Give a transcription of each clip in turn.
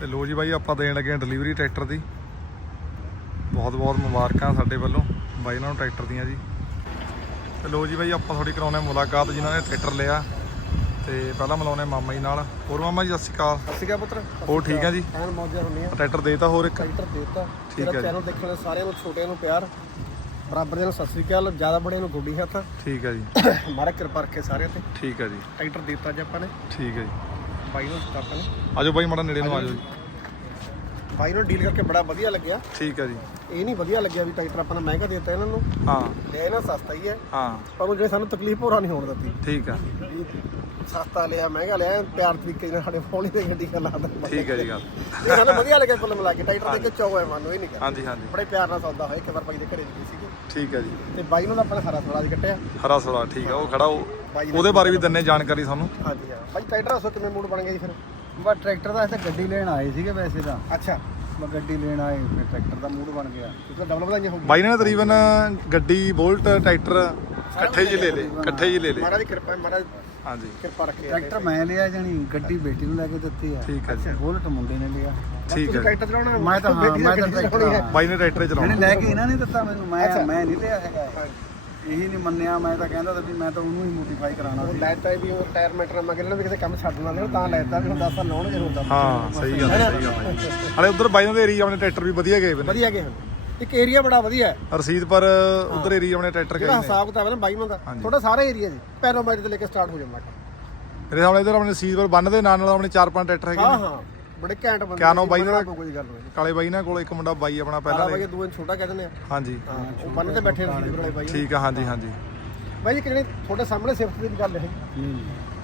ਤੇ ਲੋ ਜੀ ਬਾਈ ਆਪਾਂ ਦੇਣ ਲੱਗੇ ਹਾਂ ਡਿਲੀਵਰੀ ਟਰੈਕਟਰ ਦੀ। ਬਹੁਤ ਬਹੁਤ ਮੁਬਾਰਕਾਂ ਸਾਡੇ ਵੱਲੋਂ ਬਾਈ ਇਹਨਾਂ ਨੂੰ ਟਰੈਕਟਰ ਦੀਆਂ ਜੀ। ਤੇ ਲੋ ਜੀ ਬਾਈ ਆਪਾਂ ਥੋੜੀ ਕਰਾਉਣੇ ਮੁਲਾਕਾਤ ਜਿਨ੍ਹਾਂ ਨੇ ਟਰੈਕਟਰ ਲਿਆ। ਤੇ ਪਹਿਲਾਂ ਮਿਲਾਉਣੇ ਮਾਮਾ ਜੀ ਨਾਲ। ਹੋਰ ਮਾਮਾ ਜੀ ਸਤਿ ਸ਼੍ਰੀ ਅਕਾਲ। ਸਤਿ ਸ਼੍ਰੀ ਅਕਾਲ ਪੁੱਤਰ। ਹੋਰ ਠੀਕ ਹੈ ਜੀ? ਐਨ ਮੌਜਾਂ ਹੁੰਦੀਆਂ। ਟਰੈਕਟਰ ਦੇਤਾ ਹੋਰ ਇੱਕ? ਟਰੈਕਟਰ ਦੇਤਾ। ਠੀਕ ਹੈ। ਚੈਨਲ ਦੇਖਣ ਵਾਲੇ ਸਾਰਿਆਂ ਨੂੰ ਛੋਟਿਆਂ ਨੂੰ ਪਿਆਰ। ਬਰਾਬਰ ਦੇ ਨੂੰ ਸਤਿ ਸ਼੍ਰੀ ਅਕਾਲ। ਜ਼ਿਆਦਾ ਬੜਿਆਂ ਨੂੰ ਗੁੱਡੀ ਹੱਥ। ਠੀਕ ਹੈ ਜੀ। ਮਾਰਾ ਕਿਰਪਾ ਰੱਖੇ ਸਾਰਿਆਂ ਤੇ। ਠੀਕ ਹੈ ਜੀ। ਟਰੈਕਟਰ ਦਿੱਤਾ ਜੀ ਆਪਾਂ ਨੇ। ਠੀਕ ਹੈ ਜੀ। ਬਾਈ ਨੂੰ ਆਪਾਂ ਨੇ ਆਜੋ ਬਾਈ ਮਾੜਾ ਨੇੜੇ ਨੂੰ ਆਜੋ ਜੀ। ਬਾਈ ਨੂੰ ਡੀਲ ਕਰਕੇ ਬੜਾ ਵਧੀਆ ਲੱਗਿਆ। ਠੀਕ ਹੈ ਜੀ। ਇਹ ਨਹੀਂ ਵਧੀਆ ਲੱਗਿਆ ਵੀ ਟਰੈਕਟਰ ਆਪਾਂ ਨੇ ਮਹਿੰਗਾ ਦੇ ਦਿੱਤਾ ਇਹਨਾਂ ਨੂੰ। ਹਾਂ। ਲਿਆ ਇਹਨਾਂ ਸਸਤਾ ਹੀ ਹੈ। ਹਾਂ। ਪਰ ਉਹ ਜਿਹੜੇ ਸਾਨੂੰ ਤਕਲੀਫ ਹੋਰਾਂ ਨਹੀਂ ਹੋਣ ਦਿੱਤੀ। ਠੀਕ ਆ। ਵੀ ਸਸਤਾ ਲਿਆ ਮਹਿੰਗਾ ਲਿਆ ਪਿਆਰ ਤਰੀਕੇ ਨਾਲ ਸਾਡੇ ਫੋਲੀ ਤੇ ਗੱਡੀ ਕਰ ਲਾਦਾ ਠੀਕ ਹੈ ਜੀ ਗੱਲ। ਇਹ ਸਾਨੂੰ ਵਧੀਆ ਲੱਗਿਆ ਕੁੱਲ ਮਿਲਾ ਕੇ। ਟਰੈਕਟਰ ਦੇ ਕੇ ਚੌ ਹੈ ਮੰਨੋ ਇਹ ਨਹੀਂ ਗਾ ਹਾਂਜੀ ਹਾਂਜੀ। ਬੜੇ ਪਿਆਰ ਨਾਲ ਸੌਦਾ ਹੋਇਆ ਇੱਕ ਵਾਰ ਬਾਈ ਦੇ ਘਰੇ ਗਏ ਸੀਗੇ। ਠੀਕ ਹੈ ਜੀ। ਤੇ ਬਾਈ ਨੂੰ ਤਾਂ ਆਪਾਂ ਨੇ ਹਰਾ ਸਵਰਾਜ ਕੱਟਿਆ। ਹਰਾ ਸੋਲਾ ਠੀਕ ਆ। ਉਹ ਖੜਾ ਉਹ ਬਾਈ ਨੇ ਉਹਦੇ ਬਾਰੇ ਵੀ ਦਿੰਨੇ ਜਾਣਕਾਰੀ ਸਾਨੂੰ। ਹਾਂਜੀ ਹਾਂ। ਬਾਈ ਟਰੈਕਟਰ ਦੱਸੋ ਕਿਵੇਂ ਮੂਡ ਬਣ ਗਿਆ ਜੀ ਫਿਰ? ਬਸ ਟਰੈਕਟਰ ਦਾ ਇੱਥੇ ਗੱਡੀ ਲੈਣ ਆਏ ਸੀਗੇ ਵੈਸੇ ਤਾਂ। ਅੱਛਾ। ਮੈਂ ਗੱਡੀ ਲੈਣ ਆਏ ਫਿਰ ਟਰੈਕਟਰ ਦਾ ਮੂਡ ਬਣ ਗਿਆ। ਤੁਸੀਂ ਡਬਲ ਵਧਾਈਆਂ ਹੋ ਗਈਆਂ। ਬਾਈ ਨੇ ਤਕਰੀਬਨ ਗੱਡੀ ਬੋਲਟ ਟਰੈਕਟਰ ਇਕੱਠੇ ਜੀ ਲੈ ਲੇ ਇਕੱਠੇ ਜੀ ਲੈ ਲੇ ਮਹਾਰਾਜ ਦੀ ਕਿਰਪਾ ਹੈ ਮਹਾਰਾਜ ਹਾਂਜੀ। ਕਿਰਪਾ ਰੱਖੇ ਟਰੈਕਟਰ ਮੈਂ ਲਿਆ ਜਾਣੀ ਗੱਡੀ ਬੇਟੀ ਨੂੰ ਲੈ ਕੇ ਦਿੱਤੀ ਆ। ਠੀਕ ਹੈ ਜੀ। ਬੁਲਟ ਮੁੰਡੇ ਨੇ ਲਿਆ। ਠੀਕ ਹੈ ਟਰੈਕਟਰ ਚਲਾਉਣਾ ਮੈਂ ਤਾਂ ਹਾਂ ਮੈਂ ਤਾਂ ਟਰੈਕਟਰ ਹੈ। ਹਾਂ। ਬਾਈ ਨੇ ਟਰੈਕਟਰ ਚਲਾਉਣਾ। ਲੈ ਕੇ ਇਹਨਾਂ ਨੇ ਦਿੱਤਾ ਮੈਨੂੰ। ਮੈਂ ਮੈਂ ਨਹੀਂ ਲਿਆ ਹੈਗਾ। ਹਾਂਜੀ। ਇਹੀ ਨਹੀਂ ਮੰਨਿਆ ਮੈਂ ਤਾਂ ਕਹਿੰਦਾ ਤਾਂ ਵੀ ਮੈਂ ਤਾਂ ਉਹਨੂੰ ਹੀ ਮੋਡੀਫਾਈ ਕਰਾਉਣਾ ਉਹ ਸੀ। ਲੈਤਾ ਵੀ ਉਹ ਰਿਟਾਇਰਮੈਂਟ ਨਾਲ ਮਗਰ ਇਹਨਾਂ ਵੀ ਕਿਤੇ ਕੰਮ ਛੱਡਣਾ ਨਹੀਂ ਤਾਂ ਲੈਤਾ ਵੀ ਹੁਣ 10 ਸਾਲ ਲਾਉਣਗੇ ਹੁੰਦਾ ਹਾਂ ਸਹੀ ਗੱਲ ਹੈ, ਸਹੀ ਗੱਲ ਹੈ। ਹਲੇ ਉਧਰ ਬਾਈ ਦੇ ਏਰੀਆ ਆਪਣੇ ਟਰੈਕਟਰ ਵੀ ਵਧੀਆ ਗਏ ਨੇ। ਵਧੀਆ ਗਏ ਹਨ ਇੱਕ ਏਰੀਆ ਬੜਾ ਵਧੀਆ ਹੈ। ਰਸੀਦ ਪਰ ਉਧਰ ਏਰੀਆ ਆਪਣੇ ਟਰੈਕਟਰ ਗਏ ਜਿਹੜਾ ਨੇ। ਹਿਸਾਬ ਕਿਤਾਬ ਹੈ ਨਾ ਬਾਈ ਦਾ ਹਾਂਜੀ। ਥੋੜਾ ਸਾਰੇ ਏਰੀਆ ਜੀ ਪੈਰੋਮਾਈਟ ਤੋਂ ਲੈ ਕੇ ਸਟਾਰਟ ਹੋ ਜਾਂਦਾ। ਮੇਰੇ ਸਾਹਮਣੇ ਇਧਰ ਆਪਣੇ ਰਸੀਦ ਪਰ ਬੰਨ ਦੇ ਨਾਲ ਨਾਲ ਆਪਣੇ ਚਾਰ ਪੰਜ ਟਰੈਕਟਰ ਹੈਗੇ ਹਾਂ ਨੇ। ਹਾਂ। ਬੜੇ ਘੈਂਟ ਬੰਦੇ ਕਿਆ ਨਾਮ ਬਾਈ ਦਾ? ਕੋਈ ਗੱਲ ਨਹੀਂ। ਕਾਲੇ ਬਾਈ ਨਾਲ ਕੋਲ ਇੱਕ ਮੁੰਡਾ ਬਾਈ ਆਪਣਾ ਪਹਿਲਾਂ ਪਹਿਲਾਂ ਬਾਈ ਦੇ ਦੂਏ ਨੂੰ ਛੋਟਾ ਕਹਿ ਦਿੰਦੇ ਆ। ਹਾਂਜੀ। ਹਾਂ ਉਹ ਬੰਨ ਤੇ ਬੈਠੇ ਰਹੇ ਵਾਲੇ ਬਾਈ। ਠੀਕ ਆ ਹਾਂਜੀ ਹਾਂਜੀ। ਬਾਈ ਜੀ ਕਿਹੜੇ ਤੁਹਾਡੇ ਸਾਹਮਣੇ ਸਿਫਤ ਦੀ ਗੱਲ ਹੈ।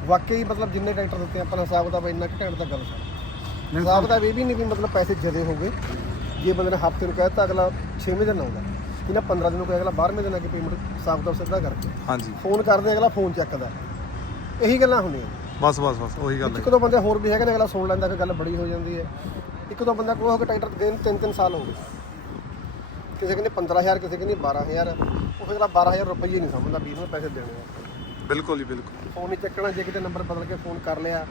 ਵਾਕਈ ਮਤਲਬ ਜਿੰਨੇ ਟਰੈਕਟਰ ਦਿੱਤੇ ਆਪਾਂ ਨੇ ਹਿਸਾਬ ਦਾ ਇੰਨਾ ਘੈਂਟ ਦਾ ਗੱਲ ਸਰ ਹਿਸਾਬ ਦਾ ਇਹ ਵੀ ਨਹੀਂ ਵੀ ਮਤਲਬ ਪੈਸੇ ਜਦੇ ਹੋ ਗਏ ਜੇ ਬੰਦੇ ਨੇ ਹਫ਼ਤੇ ਨੂੰ ਕਹਿਤਾ ਅਗਲਾ 6ਵੇਂ ਦਿਨ ਆਉਂਦਾ। ਇਹਨਾਂ 15 ਦਿਨ ਨੂੰ ਕਹੇ ਅਗਲਾ 12ਵੇਂ ਦਿਨ ਆ ਕੇ ਪੇਮੈਂਟ ਹਿਸਾਬ ਦਾ ਸਿੱਧਾ ਕਰਕੇ। ਹਾਂਜੀ। ਫੋਨ ਕਰਦੇ ਅਗਲਾ ਫੋਨ ਚੱਕਦਾ। ਇਹੀ ਗੱਲਾਂ ਹੁੰਦੀਆਂ। ਬਸ ਬਸ ਬਸ ਉਹੀ ਗੱਲ ਹੈ। ਇੱਕ ਦੋ ਬੰਦੇ ਹੋਰ ਵੀ ਹੈਗੇ ਨੇ ਅਗਲਾ ਸੁਣ ਲੈਂਦਾ ਕਿ ਗੱਲ ਬੜੀ ਹੋ ਜਾਂਦੀ ਹੈ। ਇੱਕ ਦੋ ਬੰਦਾ ਕੋਲ ਹੋ ਕੇ ਟਰੈਕਟਰ ਦੇਣ ਤਿੰਨ ਤਿੰਨ ਸਾਲ ਹੋ ਗਏ। ਕਿਸੇ ਕਹਿੰਦੇ 15000 ਕਿਸੇ ਕਹਿੰਦੇ 12000 ਉਹ ਫਿਰ ਅਗਲਾ 12000 ਰੁਪਏ ਹੀ ਨਹੀਂ ਸਮਝਦਾ ਵੀ ਇਹਨੂੰ ਪੈਸੇ ਦੇਣੇ ਆ। ਬਿਲਕੁਲ ਜੀ ਬਿਲਕੁਲ। ਫੋਨ ਹੀ ਚੱਕਣਾ ਜੇ ਕਿਤੇ ਨੰਬਰ ਬਦਲ ਕੇ ਫੋਨ ਕਰ ਲਿਆ।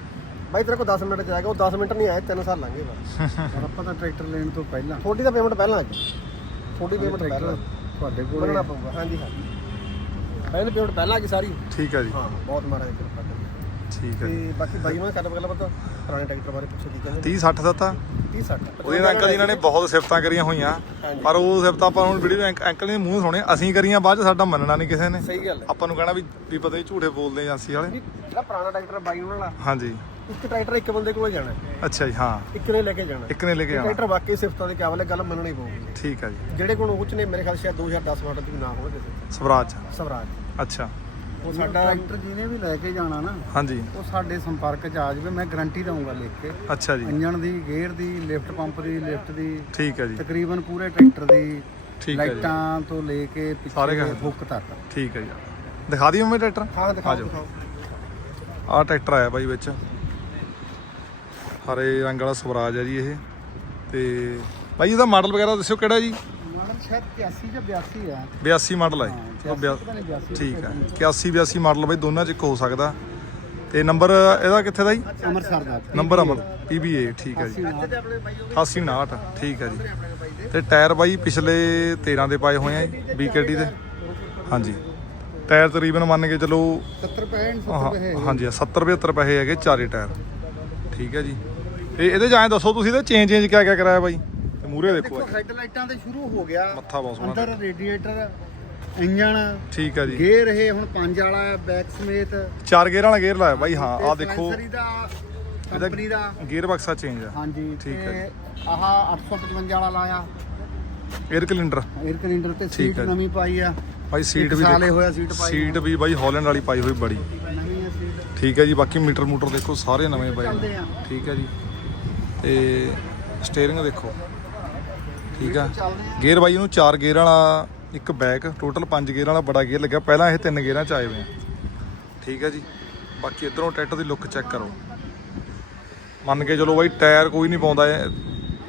ਬਾਈ ਤੇਰੇ ਕੋਲ 10 ਮਿੰਟ ਚ ਆਏਗਾ ਉਹ 10 ਮਿੰਟ ਨਹੀਂ ਆਏ 3 ਸਾਲ ਲੰਘੇ ਬਸ। ਪਰ ਆਪਾਂ ਤਾਂ ਟਰੈਕਟਰ ਲੈਣ ਤੋਂ ਪਹਿਲਾਂ। ਥੋੜੀ ਦਾ ਪੇਮੈਂਟ ਪਹਿਲਾਂ ਆ ਗਈ। ਥੋੜੀ ਪੇਮੈਂਟ ਪਹਿਲਾਂ ਟਰੈਕਟਰ ਤੁਹਾਡੇ ਕੋਲ ਬਣਨਾ ਪਊਗਾ ਹਾਂਜੀ ਹਾਂ ਪਹਿਲਾਂ ਪੇਮੈਂਟ ਪਹਿਲਾਂ ਆ ਗਈ ਸਾਰੀ। ਠੀਕ ਆ ਜੀ। ਹਾਂ ਬਹੁਤ ਮਾਰਾ ਕਿਰਪਾ ਕਰੀ ਠੀਕ ਹੈ ਤੇ ਬਾਕੀ ਬਾਈ ਨੂੰ ਕਰ ਬਗਲਾ ਪਤਾ ਪੁਰਾਣੇ ਟਰੈਕਟਰ ਬਾਰੇ ਪੁੱਛੋ ਕੀ ਕਹਿੰਦੇ 30 60 ਦਿੱਤਾ 30 60 ਉਹਦੇ ਨਾਲ ਅੰਕਲ ਜੀ ਨੇ ਬਹੁਤ ਸਿਫਤਾਂ ਕਰੀਆਂ ਹੋਈਆਂ। ਪਰ ਉਹ ਸਿਫਤਾਂ ਆਪਾਂ ਹੁਣ ਵੀਡੀਓ ਅੰਕਲ ਨੇ ਮੂੰਹ ਸੁਣੇ ਅਸੀਂ ਕਰੀਆਂ ਬਾਅਦ ਚ ਸਾਡਾ ਮੰਨਣਾ ਨਹੀਂ ਕਿਸੇ ਨੇ। ਸਹੀ ਗੱਲ ਹੈ ਆਪਾਂ ਨੂੰ ਕਹਿਣਾ ਵੀ ਵੀ ਪਤਾ ਨਹੀਂ ਝੂਠੇ ਬੋਲਦੇ ਏਜੰਸੀ ਵਾਲੇ। ਜਿਹੜਾ ਪੁਰਾਣਾ ਟਰੈਕਟਰ ਬਾਈ ਉਹਨਾਂ ਵਾਲਾ ਹਾਂਜੀ। ਇੱਕ ਟਰੈਕਟਰ ਇੱਕ ਬੰਦੇ ਕੋਲ ਜਾਣਾ। ਹੈ। ਅੱਛਾ ਜੀ ਹਾਂ। ਇੱਕ ਨੇ ਲੈ ਕੇ ਜਾਣਾ। ਇੱਕ ਨੇ ਲੈ ਕੇ ਜਾਣਾ। ਟਰੈਕਟਰ ਵਾਕਈ ਸਿਫਤਾਂ ਦੇ ਕਾਬਲ ਹੈ ਗੱਲ ਮੰਨਣੀ ਪਊਗੀ। ਠੀਕ ਆ ਜੀ। ਜਿਹੜੇ ਕੋਲ ਉੱਚ ਨੇ ਮੇਰੇ ਖਿਆਲ ਸ਼ਾਇਦ 2010 ਮਾਡਲ ਦੀ ਨਾ ਹੋਵੇ ਕਿਸੇ ਸਵਰਾਜ। ਸਵਰਾਜ। ਅੱਛਾ। ਉਹ ਸਾਡਾ ਟਰੈਕਟਰ ਜਿਹਨੇ ਵੀ ਲੈ ਕੇ ਜਾਣਾ ਨਾ ਹਾਂਜੀ। ਉਹ ਸਾਡੇ ਸੰਪਰਕ 'ਚ ਆ ਜਾਵੇ ਮੈਂ ਗਾਰੰਟੀ ਦਊਂਗਾ ਲਿਖ ਕੇ। ਅੱਛਾ ਜੀ। ਇੰਜਣ ਦੀ ਗੇਅਰ ਦੀ ਲਿਫਟ ਪੰਪ ਦੀ ਲਿਫਟ ਦੀ ਠੀਕ ਹੈ ਜੀ। ਤਕਰੀਬਨ ਪੂਰੇ ਟਰੈਕਟਰ ਦੀ ਠੀਕ ਹੈ ਜੀ। ਲਾਈਟਾਂ ਤੋਂ ਲੈ ਕੇ ਸਾਰੇ ਪਿੱਛੇ ਕੰਮ। ਹੁੱਕ ਤੱਕ। ਠੀਕ ਹੈ ਜੀ। ਦਿਖਾ ਦਈਏ ਮੈਂ ਟਰੈਕਟਰ? ਹਾਂ ਦਿਖਾਓ ਆ ਜਾਓ। ਦਿਖਾਓ। ਆਹ ਟਰੈਕਟਰ ਆਇਆ ਬਾਈ ਵਿੱਚ। ਹਰੇ ਰੰਗ ਵਾਲਾ ਸਵਰਾਜ ਹੈ ਜੀ ਇਹ। ਤੇ ਬਾਈ ਇਹਦਾ ਮਾਡਲ ਵਗੈਰਾ ਦੱਸਿਓ ਕਿਹੜਾ ਜੀ? ਸ਼ਾਇਦ 81 ਜਾਂ 82 ਆ। 82 ਮਾਡਲ ਹੈ ਜੀ। ਉਹ ਬਿਆ- ਪਤਾ ਨਹੀਂ 82 ਠੀਕ ਹੈ 81 82 ਮਾਡਲ ਬਾਈ ਦੋਨਾਂ ਚ ਇੱਕ ਹੋ ਸਕਦਾ। ਤੇ ਨੰਬਰ ਇਹਦਾ ਕਿੱਥੇ ਦਾ ਜੀ? ਅੰਮ੍ਰਿਤਸਰ ਦਾ। ਨੰਬਰ ਅਮਰ PBA ਠੀਕ ਹੈ ਜੀ। 8059 ਠੀਕ ਹੈ ਜੀ। ਤੇ ਟਾਇਰ ਬਾਈ ਪਿਛਲੇ 13 ਦੇ ਪਾਏ ਹੋਏ ਆ ਜੀ BKT ਦੇ। ਹਾਂਜੀ। ਟਾਇਰ ਤਕਰੀਬਨ ਮੰਨ ਕੇ ਚਲੋ 70 65 ਹਾਂ- 70 ਪੈਸੇ ਹਾਂਜੀ 70 75 ਪੈਸੇ ਹੈਗੇ ਚਾਰੇ ਟਾਇਰ। ਠੀਕ ਹੈ ਜੀ। ਤੇ ਇਹਦੇ ਜਾਂ ਦੱਸੋ ਤੁਸੀਂ ਇਹਦਾ ਚੇਂਜ ਚੇਂਜ ਕਿਆ ਕਿਆ ਕਰਾਇਆ ਬਾਈ? ਮੂਰੇ ਦੇਖੋ ਦੇਖੋ ਹੈਡ ਲਾਈਟਾਂ ਤੇ ਸ਼ੁਰੂ ਹੋ ਗਿਆ। ਮੱਥਾ ਬਹੁਤ ਸੋਹਣਾ ਅੰਦਰ ਰੇਡੀਏਟਰ ਇੰਜਣ ਠੀਕ ਹੈ ਜੀ। ਗੇਅਰ ਇਹ ਹੁਣ ਪੰਜ ਵਾਲਾ ਬੈਕ ਸਮੇਤ। ਚਾਰ ਗੇਅਰ ਵਾਲਾ ਗੇਅਰ ਲਾਇਆ ਬਾਈ ਹਾਂ ਆਹ ਦੇਖੋ। ਕੰਪਨੀ ਦਾ ਗੇਅਰ ਬਕਸਾ ਚੇਂਜ ਆ। ਹਾਂਜੀ ਠੀਕ ਹੈ ਆਹ 855 ਵਾਲਾ ਲਾਇਆ। 에ਅਰ ਕਲਿੰਡਰ 에ਅਰ ਕਲਿੰਡਰ ਤੇ ਸੀਟ। ਨਵੀਂ ਪਾਈ ਆ। ਬਾਈ ਸੀਟ ਵੀ ਸਾਲ ਹੋਇਆ ਸੀਟ ਪਾਈ ਸੀਟ ਵੀ ਬਾਈ ਹਾਲੈਂਡ ਵਾਲੀ ਪਾਈ ਹੋਈ ਬੜੀ। ਆ ਠੀਕ ਹੈ ਜੀ ਬਾਕੀ ਮੀਟਰ ਮੂਟਰ ਦੇਖੋ ਸਾਰੇ ਨਵੇਂ ਪਏ ਆ। ਠੀਕ ਹੈ ਜੀ। ਤੇ ਸਟੀਅਰਿੰਗ ਦੇਖੋ। ਠੀਕ ਆ। ਆ ਗੇਅਰ ਬਾਈ ਨੂੰ ਚਾਰ ਗੇਅਰ ਵਾਲਾ ਇੱਕ ਬੈਕ ਟੋਟਲ ਪੰਜ ਗੇਅਰ ਵਾਲਾ ਬੜਾ ਗੇਅਰ ਲੱਗਿਆ। ਪਹਿਲਾਂ ਇਹ ਤਿੰਨ ਗੇਅਰਾਂ ਚ ਆਏ ਹੋਏ ਆ। ਠੀਕ ਹੈ ਜੀ। ਬਾਕੀ ਇਧਰੋਂ ਟਰੈਕਟਰ ਦੀ ਲੁੱਕ ਚੈੱਕ ਕਰੋ। ਮੰਨ ਕੇ ਚਲੋ ਬਾਈ ਟਾਇਰ ਕੋਈ ਨਹੀਂ ਪਾਉਂਦਾ ਇਹ-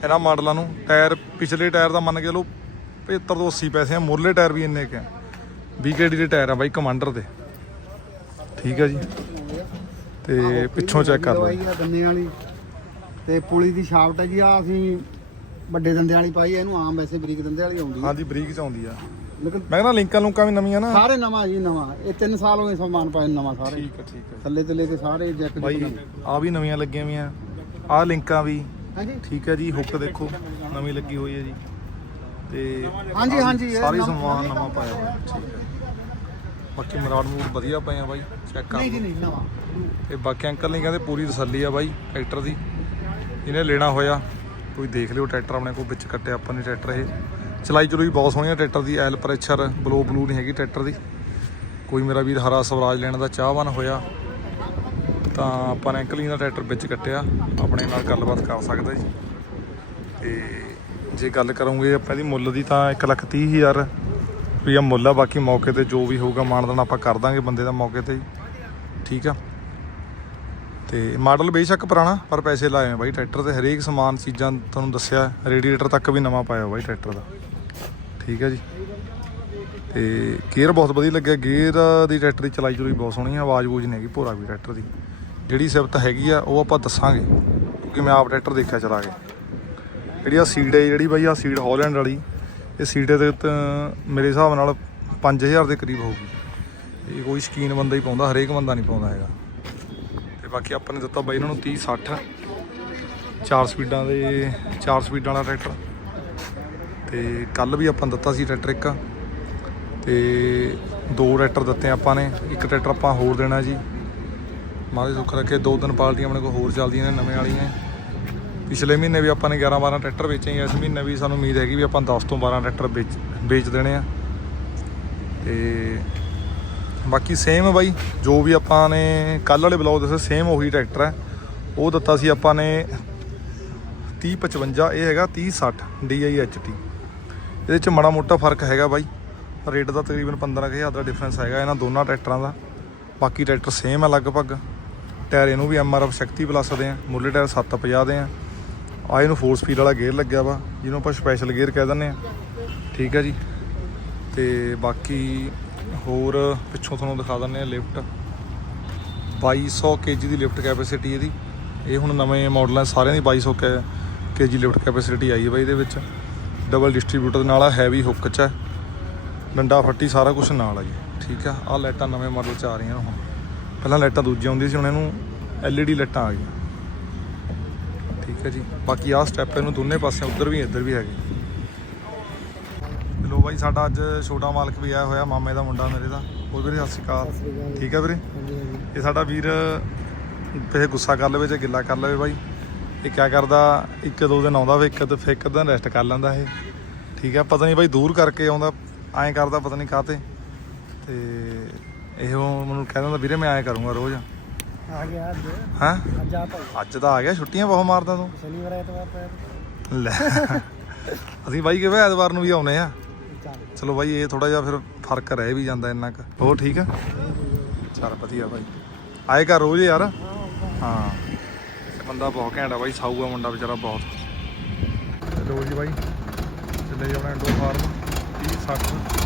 ਇਹਨਾਂ ਮਾਡਲਾਂ ਨੂੰ। ਟਾਇਰ ਪਿਛਲੇ ਟਾਇਰ ਦਾ ਮੰਨ ਕੇ ਚਲੋ 75 ਤੋਂ 80 ਪੈਸੇ ਆ। ਮੁਰਲੇ ਟਾਇਰ ਵੀ ਇੰਨੇ ਕੁ ਆ। BKD ਦੇ ਟਾਇਰ ਆ ਬਾਈ ਕਮਾਂਡਰ ਦੇ। ਠੀਕ ਹੈ ਜੀ। ਤੇ ਪਿੱਛੋਂ ਚੈੱਕ ਕਰ ਲਓ। ਦਵਾਈ ਆ ਗੰਨੇ ਵਾਲੀ। ਤੇ ਪੁਲੀ ਦੀ ਸ਼ਾਫਟ ਹੈ ਜੀ ਆ ਅਸੀਂ ਵੱਡੇ ਦੰਦੇ ਵਾਲੀ ਪਾਈ ਹੈ ਇਹਨੂੰ ਆਮ ਵੈਸੇ ਬਰੀਕ ਦੰਦੇ ਵਾਲੀ ਆਉਂਦੀ ਹੈ ਹਾਂਜੀ ਬਰੀਕ ਚ ਆਉਂਦੀ ਆ। ਲੇਕਿਨ ਮੈਂ ਕਹਿੰਦਾ ਲਿੰਕਾਂ ਲੁੰਕਾਂ ਵੀ ਨਵੀਆਂ ਨਾ। ਸਾਰੇ ਨਵਾਂ ਜੀ ਨਵਾਂ। ਇਹ 3 ਸਾਲ ਹੋਏ ਸਮਾਨ ਪਾਏ ਨੂੰ ਨਵਾਂ ਸਾਰੇ। ਠੀਕ ਆ ਠੀਕ ਆ। ਥੱਲੇ ਤੇ ਲੈ ਕੇ ਸਾਰੇ ਜੈਕ ਬਾਈ ਆ ਵੀ ਨਵੀਆਂ ਲੱਗੀਆਂ ਵੀਆਂ ਆ ਲਿੰਕਾਂ ਵੀ। ਹਾਂਜੀ। ਠੀਕ ਹੈ ਜੀ ਹੁੱਕ ਦੇਖੋ। ਨਵੀਂ ਲੱਗੀ ਹੋਈ ਹੈ ਜੀ। ਤੇ ਹਾਂਜੀ, ਹਾਂਜੀ, ਇਹ ਸਾਰੇ ਨਵਾਂ- ਸਮਾਨ ਨਵਾਂ ਪਾਇਆ ਹੋਇਆ। ਠੀਕ ਹੈ ਬਾਕੀ ਮਰਾਡ ਮੂਡ ਵਧੀਆ ਪਏ ਆ ਬਾਈ ਚੈੱਕ ਕਰ ਨਹੀਂ ਜੀ ਲਓ। ਨਹੀਂ ਨਵਾਂ। ਤੇ ਬਾਕੀ ਅੰਕਲ ਨੇ ਕਹਿੰਦੇ ਪੂਰੀ ਤਸੱਲੀ ਆ ਬਾਈ ਟਰੈਕਟਰ ਦੀ। ਇਹਨੇ ਲੈਣਾ ਹੋਇਆ। ਕੋਈ ਦੇਖ ਲਿਓ ਟਰੈਕਟਰ ਆਪਣੇ ਕੋਲ ਵਿੱਚ ਕੱਟਿਆ ਆਪਾਂ ਨੇ ਟਰੈਕਟਰ ਇਹ। ਚਲਾਈ ਚਲੂਈ ਬਹੁਤ ਸੋਹਣੀ ਆ ਟਰੈਕਟਰ ਦੀ, ਐਲ ਪ੍ਰੈਸ਼ਰ, ਬਲੋ ਬਲੂ ਨਹੀਂ ਹੈਗੀ ਟਰੈਕਟਰ ਦੀ। ਕੋਈ ਮੇਰਾ ਵੀਰ ਹਰਾ ਸਵਰਾਜ ਲੈਣ ਦਾ ਚਾਹਵਾਨ ਹੋਇਆ, ਤਾਂ ਆਪਾਂ ਨੇ ਅੰਕਲ ਜੀ ਦਾ ਟਰੈਕਟਰ ਵਿੱਚ ਕੱਟਿਆ। ਆਪਣੇ ਨਾਲ ਗੱਲਬਾਤ ਕਰ ਸਕਦਾ ਜੀ। ਤੇ ਜੇ ਗੱਲ ਕਰੋਗੇ ਆਪਾਂ ਦੀ ਮੁੱਲ ਦੀ ਤਾਂ 1 ਲੱਖ ਤੀਹ ਹਜ਼ਾਰ ਰੁਪਈਆ ਮੁੱਲ ਆ, ਬਾਕੀ ਮੌਕੇ ਤੇ ਜੋ ਵੀ ਹੋਊਗਾ ਮਾਨਦਾਨ ਆਪਾਂ ਕਰ ਦਾਂਗੇ ਬੰਦੇ ਦਾ ਮੌਕੇ ਤੇ ਠੀਕ ਆ? ਤੇ ਮਾਡਲ ਬੇਸ਼ੱਕ ਪੁਰਾਣਾ, ਪਰ ਪੈਸੇ ਲਾਏ ਆ ਬਾਈ, ਟਰੈਕਟਰ ਤੇ ਹਰੇਕ ਸਮਾਨ ਚੀਜ਼ਾਂ ਤੁਹਾਨੂੰ ਦੱਸਿਆ, ਰੇਡੀਏਟਰ ਤੱਕ ਵੀ ਨਵਾਂ ਪਾਇਆ ਬਾਈ ਟਰੈਕਟਰ ਦਾ। ਠੀਕ ਹੈ ਜੀ। ਤੇ ਗੇਅਰ ਬਹੁਤ ਵਧੀਆ ਲੱਗਿਆ, ਗੇਅਰ ਦੀ ਟਰੈਕਟਰ ਦੀ ਚਲਾਈ ਚੁਲਾਈ ਬਹੁਤ ਸੋਹਣੀ ਆ, ਆਵਾਜ਼ ਬੂਝ ਨਹੀਂ ਹੈਗੀ ਭੋਰਾ ਵੀ ਟਰੈਕਟਰ ਦੀ। ਜਿਹੜੀ ਸਿਫਤ ਹੈਗੀ ਆ, ਉਹ ਆਪਾਂ ਦੱਸਾਂਗੇ, ਕਿਉਂਕਿ ਮੈਂ ਆਪ ਟਰੈਕਟਰ ਦੇਖਿਆ ਚਲਾ ਕੇ ਜਿਹੜੀ ਆ ਸੀਟ ਹੈ, ਜਿਹੜੀ ਬਾਈ ਆ ਸੀਟ ਹਾਲੈਂਡ ਵਾਲੀ, ਇਹ ਸੀਟ ਦੇ ਉੱਤੇ ਮੇਰੇ ਹਿਸਾਬ ਨਾਲ 5000 ਦੇ ਕਰੀਬ ਹੋਊਗੀ। ਇਹ ਕੋਈ ਸ਼ਕੀਨ ਬੰਦਾ ਹੀ ਪਾਉਂਦਾ, ਹਰੇਕ ਬੰਦਾ ਨਹੀਂ ਪਾਉਂਦਾ ਹੈਗਾ। ਬਾਕੀ ਆਪਾਂ ਨੇ ਦਿੱਤਾ ਬਾਈ ਇਹਨਾਂ ਨੂੰ 30 60 ਚਾਰ ਸਪੀਡਾਂ ਦੇ, ਚਾਰ ਸਪੀਡਾਂ ਵਾਲਾ ਟਰੈਕਟਰ। ਤੇ ਕੱਲ ਵੀ ਆਪਾਂ ਦਿੱਤਾ ਸੀ ਟਰੈਕਟਰ ਇੱਕ। ਤੇ ਦੋ ਟਰੈਕਟਰ ਦਿੱਤੇ ਆਪਾਂ ਨੇ। ਇੱਕ ਟਰੈਕਟਰ ਆਪਾਂ ਹੋਰ ਦੇਣਾ ਜੀ। ਮਾਰੇ ਸੁੱਖ ਰੱਖੇ, ਦੋ ਤਿੰਨ ਪਾਲਟੀਆਂ ਆਪਣੇ ਕੋਲ ਹੋਰ ਚੱਲਦੀਆਂ ਨੇ, ਨਵੇਂ ਵਾਲੀਆਂ। ਪਿਛਲੇ ਮਹੀਨੇ ਵੀ ਆਪਾਂ ਨੇ 11 12 ਟਰੈਕਟਰ ਵੇਚੇ ਇਸ ਮਹੀਨੇ ਵੀ ਸਾਨੂੰ ਉਮੀਦ ਹੈਗੀ ਵੀ ਆਪਾਂ 10 ਤੋਂ 12 ਟਰੈਕਟਰ ਵੇਚ ਵੇਚ ਦੇਣੇ ਆ। ਤੇ ਬਾਕੀ ਸੇਮ ਬਾਈ, ਜੋ ਵੀ ਆਪਾਂ ਨੇ ਕੱਲ ਵਾਲੇ ਬਲੌਗ ਦੱਸਿਆ ਸੇਮ ਉਹੀ ਟਰੈਕਟਰ ਹੈ। ਉਹ ਦਿੱਤਾ ਸੀ ਆਪਾਂ ਨੇ 3055 ਇਹ ਹੈਗਾ 3060 DIHT ਇਹਦੇ ਚ ਮਾੜਾ ਮੋਟਾ ਫ਼ਰਕ ਹੈਗਾ ਬਾਈ। ਰੇਟ ਦਾ ਤਕਰੀਬਨ 15000 ਦਾ ਡਿਫਰੈਂਸ ਹੈਗਾ, ਇਹਨਾਂ ਦੋਨਾਂ ਟਰੈਕਟਰਾਂ ਦਾ। ਬਾਕੀ ਟਰੈਕਟਰ ਸੇਮ ਹੈ ਲਗਭਗ। ਟਾਇਰ ਇਹਨੂੰ ਵੀ ਐਮਆਰਐਫ ਸ਼ਕਤੀ ਪਲੱਸ ਦੇ ਆ। ਮੁੱਢਲੇ ਟਾਇਰ 750 ਦੇ ਆ। ਆ ਇਹਨੂੰ 4 ਸਪੀਡ ਵਾਲਾ ਗੇਅਰ ਲੱਗਿਆ ਵਾ, ਜਿਹਨੂੰ ਆਪਾਂ ਸਪੈਸ਼ਲ ਗੇਅਰ ਕਹਿ ਦਿੰਦੇ ਆ। ਠੀਕ ਹੈ ਜੀ। ਤੇ ਬਾਕੀ ਹੋਰ ਪਿੱਛੋਂ ਤੁਹਾਨੂੰ ਦਿਖਾ ਦਿੰਦੇ ਆ ਲਿਫਟ। 2200 kg ਦੀ ਲਿਫਟ ਕੈਪੈਸਿਟੀ ਇਹਦੀ। ਇਹ ਹੁਣ ਨਵੇਂ ਮਾਡਲ ਹੈ ਸਾਰਿਆਂ ਦੀ 2200 kg ਲਿਫਟ ਕੈਪੈਸਿਟੀ ਆਈ ਹੈ ਬਾਈ ਇਹਦੇ ਵਿੱਚ। ਡਬਲ ਡਿਸਟ੍ਰੀਬਿਊਟਰ ਨਾਲ ਆ ਹੈਵੀ ਹੁੱਕ ਚ ਹੈ ਡੰਡਾ ਫੱਟੀ ਸਾਰਾ ਕੁਝ ਨਾਲ ਆ ਜੀ। ਠੀਕ ਆ ਆ ਲਾਈਟਾਂ ਨਵੇਂ ਮਾਡਲ ਚ ਆ ਰਹੀਆਂ ਹੁਣ। ਪਹਿਲਾਂ ਲਾਈਟਾਂ ਦੂਜੀਆਂ ਹੁੰਦੀਆਂ ਸੀ, ਹੁਣ ਇਹਨੂੰ LED ਲਾਈਟਾਂ ਆ ਗਈਆਂ। ਠੀਕ ਹੈ ਜੀ, ਬਾਕੀ ਆਹ ਸਟੈਪ ਇਹਨੂੰ ਦੋਨੇ ਪਾਸੇ ਉੱਧਰ ਵੀ, ਇੱਧਰ ਵੀ ਹੈਗੇ। ਬਾਈ ਸਾਡਾ ਅੱਜ ਛੋਟਾ ਮਾਲਕ ਵੀ ਆਇਆ ਹੋਇਆ ਮਾਮੇ ਦਾ ਮੁੰਡਾ ਮੇਰੇ ਦਾ। ਉਹ ਵੀਰੇ ਸਤਿ ਸ਼੍ਰੀ ਅਕਾਲ। ਠੀਕ ਹੈ ਵੀਰੇ? ਇਹ ਸਾਡਾ ਵੀਰ ਤੇ ਗੁੱਸਾ ਕਰ ਲਵੇ ਜਾਂ ਗਿੱਲਾ ਕਰ ਲਵੇ ਬਾਈ। ਇਹ ਕਿਆ ਕਰਦਾ ਇੱਕ ਦੋ ਦਿਨ ਆਉਂਦਾ ਫਿਰ ਇੱਕ ਤੇ ਫਿਰ ਇੱਕ ਦਿਨ ਰੈਸਟ ਕਰ ਲੈਂਦਾ ਇਹ। ਠੀਕ ਹੈ ਪਤਾ ਨਹੀਂ ਬਾਈ ਦੂਰ ਕਰਕੇ ਆਉਂਦਾ ਐਂ ਕਰਦਾ ਪਤਾ ਨਹੀਂ ਕਾਤੇ ਤੇ ਇਹ ਮੈਨੂੰ ਕਹਿ ਦਿੰਦਾ ਵੀਰੇ ਮੈਂ ਐਂ ਕਰੂੰਗਾ ਰੋਜ਼। ਆ ਗਿਆ ਅੱਜ। ਹਾਂ? ਅੱਜ ਆ ਭਾਈ। ਅੱਜ ਤਾਂ ਆ ਗਿਆ ਛੁੱਟੀਆਂ ਬਹੁਤ ਮਾਰਦਾ ਤੂੰ। ਸ਼ਨੀਵਾਰ ਐਤਵਾਰ ਲੈ। ਅਸੀਂ ਬਾਈ ਕਿਵੇਂ ਐਤਵਾਰ ਨੂੰ ਵੀ ਆਉਨੇ ਆ। ਚੱਲ ਬਾਈ ਇਹ ਥੋੜਾ ਜਿਹਾ ਫਿਰ ਫ਼ਰਕ ਰਹਿ ਵੀ ਜਾਂਦਾ ਇੰਨਾ ਕੁ। ਹੋਰ ਠੀਕ ਆ? ਚੱਲ ਵਧੀਆ ਬਾਈ। ਆਏ ਘਰ ਰੋਜ਼ ਯਾਰ? ਹਾਂ ਬੰਦਾ ਬਹੁਤ ਘੈਂਟ ਆ ਬਾਈ ਸਾਊ ਆ ਮੁੰਡਾ ਵਿਚਾਰਾ ਬਹੁਤ। ਚਲੋ ਜੀ ਬਾਈ ਚੱਲੇ ਜਾਣਾ ਇੰਡੋ ਫਾਰਮ 30 60